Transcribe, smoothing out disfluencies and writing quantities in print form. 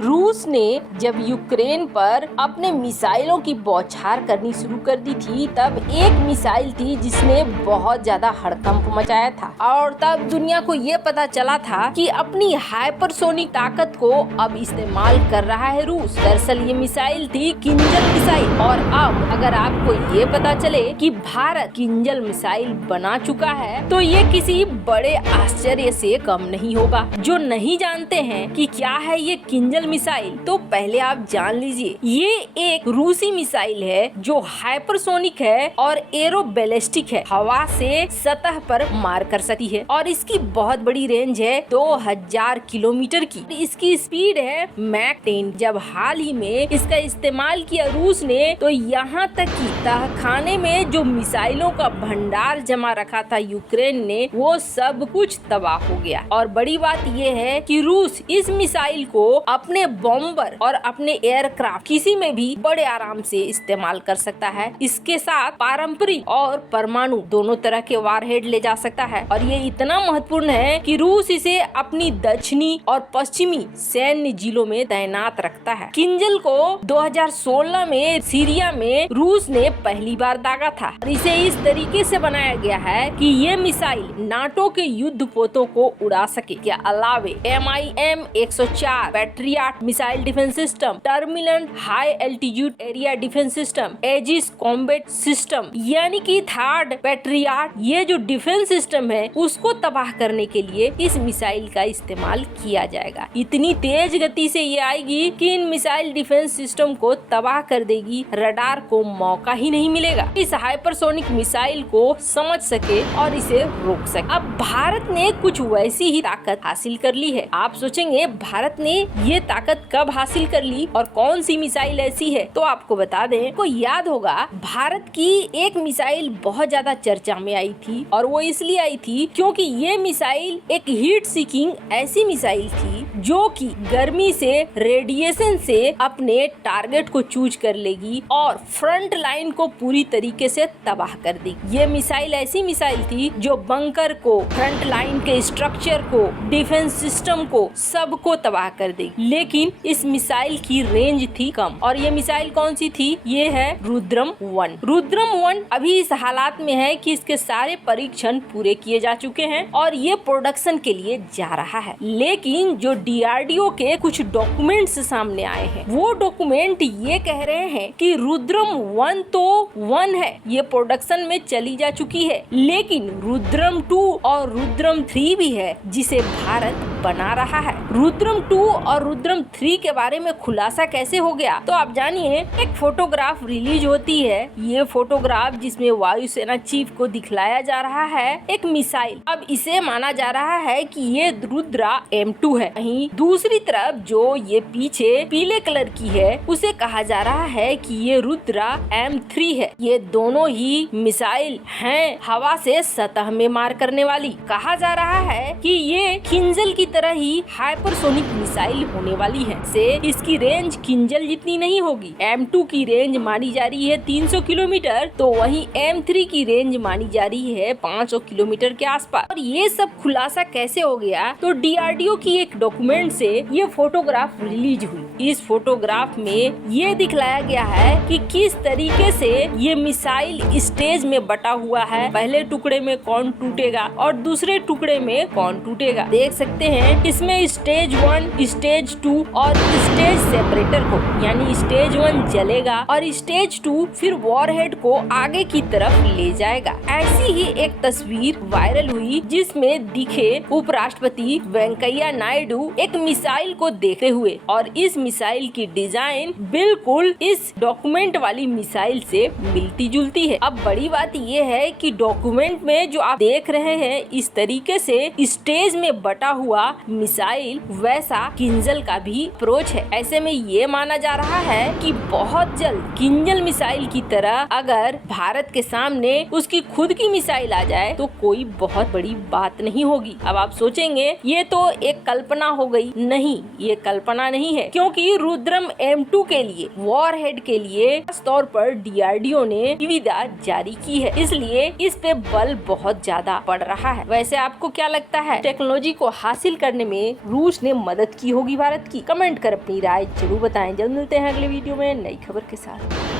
रूस ने जब यूक्रेन पर अपने मिसाइलों की बौछार करनी शुरू कर दी थी, तब एक मिसाइल थी जिसने बहुत ज्यादा हड़कंप मचाया था और तब दुनिया को ये पता चला था कि अपनी हाइपरसोनिक ताकत को अब इस्तेमाल कर रहा है रूस। दरअसल ये मिसाइल थी किंजल मिसाइल। और अब अगर आपको ये पता चले कि भारत किंजल मिसाइल बना चुका है तो ये किसी बड़े आश्चर्य से कम नहीं होगा। जो नहीं जानते हैं कि क्या है ये किंजल मिसाइल, तो पहले आप जान लीजिए। ये एक रूसी मिसाइल है जो हाइपरसोनिक है और एरो बैलिस्टिक है, हवा से सतह पर मार कर सकती है और इसकी बहुत बड़ी रेंज है 2000 किलोमीटर की। इसकी स्पीड है मैक 10। जब हाल ही में इसका इस्तेमाल किया रूस ने, तो यहाँ तक कि तहखाने में जो मिसाइलों का भंडार जमा रखा था यूक्रेन ने, वो सब कुछ तबाह हो गया। और बड़ी बात ये है कि रूस इस मिसाइल को अपने बॉम्बर और अपने एयरक्राफ्ट किसी में भी बड़े आराम से इस्तेमाल कर सकता है। इसके साथ पारंपरिक और परमाणु दोनों तरह के वारहेड ले जा सकता है और ये इतना महत्वपूर्ण है कि रूस इसे अपनी दक्षिणी और पश्चिमी सैन्य जिलों में तैनात रखता है। किंजल को 2016 में सीरिया में रूस ने पहली बार दागा था और इसे इस तरीके से बनाया गया है कि ये मिसाइल नाटो के युद्ध पोतों को उड़ा सके। के अलावे MIM-104 Patriot missile defence system, terminal high altitude area defence system, Aegis combat system यानी कि थर्ड पैट्रियट, ये जो डिफेंस सिस्टम है उसको तबाह करने के लिए इस मिसाइल का इस्तेमाल किया जाएगा। इतनी तेज गति से ये आएगी कि इन मिसाइल डिफेंस सिस्टम को तबाह कर देगी, रडार को मौका ही नहीं मिलेगा इस हाइपरसोनिक मिसाइल को समझ सके और इसे रोक सके। अब भारत ने कुछ वैसी ही ताकत हासिल कर ली है। आप सोचेंगे भारत ने ये ताकत कब हासिल कर ली और कौन सी मिसाइल ऐसी है, तो आपको बता दें, को याद होगा भारत की एक मिसाइल बहुत ज्यादा चर्चा में आई थी और वो इसलिए आई थी क्योंकि ये मिसाइल एक हीट सीकिंग ऐसी मिसाइल थी जो कि गर्मी से, रेडिएशन से अपने टारगेट को चूज कर लेगी और फ्रंट लाइन को पूरी तरीके से तबाह कर देगी। ये मिसाइल ऐसी मिसाइल थी जो बंकर को, फ्रंट लाइन के स्ट्रक्चर को, डिफेंस सिस्टम को, सबको तबाह कर देगी। लेकिन इस मिसाइल की रेंज थी कम और ये मिसाइल कौन सी थी? ये है रुद्रम 1। रुद्रम 1 अभी इस हालात में है कि इसके सारे परीक्षण पूरे किए जा चुके हैं और ये प्रोडक्शन के लिए जा रहा है। लेकिन जो DRDO के कुछ डॉक्यूमेंट्स सामने आए हैं, वो डॉक्यूमेंट ये कह रहे हैं कि रुद्रम 1 तो 1 है, ये प्रोडक्शन में चली जा चुकी है, लेकिन रुद्रम 2 और रुद्रम 3 भी है जिसे भारत बना रहा है। रुद्रम 2 और रुद्रम 3 के बारे में खुलासा कैसे हो गया, तो आप जानिए। एक फोटोग्राफ रिलीज होती है, ये फोटोग्राफ जिसमें वायुसेना चीफ को दिखलाया जा रहा है एक मिसाइल। अब इसे माना जा रहा है कि ये रुद्रा M2 है। वहीं दूसरी तरफ जो ये पीछे पीले कलर की है उसे कहा जा रहा है कि ये रुद्रा M3 है। ये दोनों ही मिसाइल हैं हवा से सतह में मार करने वाली। कहा जा रहा है कि ये किंजल की तरह ही हाइपरसोनिक मिसाइल होने वाली है। से इसकी रेंज किंजल जितनी नहीं होगी। M2 की रेंज मानी जा रही है 300 किलोमीटर, तो वहीं M3 की रेंज मानी जा रही है 500 किलोमीटर के आसपास। और ये सब खुलासा कैसे हो गया, तो DRDO की एक डॉक्यूमेंट से ये फोटोग्राफ रिलीज हुई। इस फोटोग्राफ में ये दिखलाया गया है कि किस तरीके से ये मिसाइल स्टेज में बटा हुआ है। पहले टुकड़े में कौन टूटेगा और दूसरे टुकड़े में कौन टूटेगा। देख सकते हैं इसमें स्टेज 1, स्टेज 2 और स्टेज सेपरेटर को, यानी स्टेज 1 जलेगा और स्टेज 2 फिर वॉरहेड को आगे की तरफ ले जाएगा। ऐसी ही एक तस्वीर वायरल हुई जिसमें दिखे उपराष्ट्रपति वेंकैया नायडू एक मिसाइल को देखते हुए और इस मिसाइल की डिजाइन बिल्कुल इस डॉक्यूमेंट वाली मिसाइल से मिलती जुलती है। अब बड़ी बात यह है कि डॉक्यूमेंट में जो आप देख रहे हैं इस तरीके से स्टेज में बटा हुआ मिसाइल, वैसा किंजल का भी अप्रोच है। ऐसे में ये माना जा रहा है कि बहुत जल्द किंजल मिसाइल की तरह अगर भारत के सामने उसकी खुद की मिसाइल आ जाए तो कोई बहुत बड़ी बात नहीं होगी। अब आप सोचेंगे ये तो एक कल्पना हो गई। नहीं, ये कल्पना नहीं है, क्योंकि रुद्रम M2 के लिए, वॉरहेड के लिए खास तौर पर DRDO ने निविदा जारी की है, इसलिए इस पे बल बहुत ज्यादा पड़ रहा है। वैसे आपको क्या लगता है, टेक्नोलॉजी को हासिल करने में रूस ने मदद की होगी भारत की? कमेंट कर अपनी राय जरूर बताएं। जल्द मिलते हैं अगले वीडियो में नई खबर के साथ।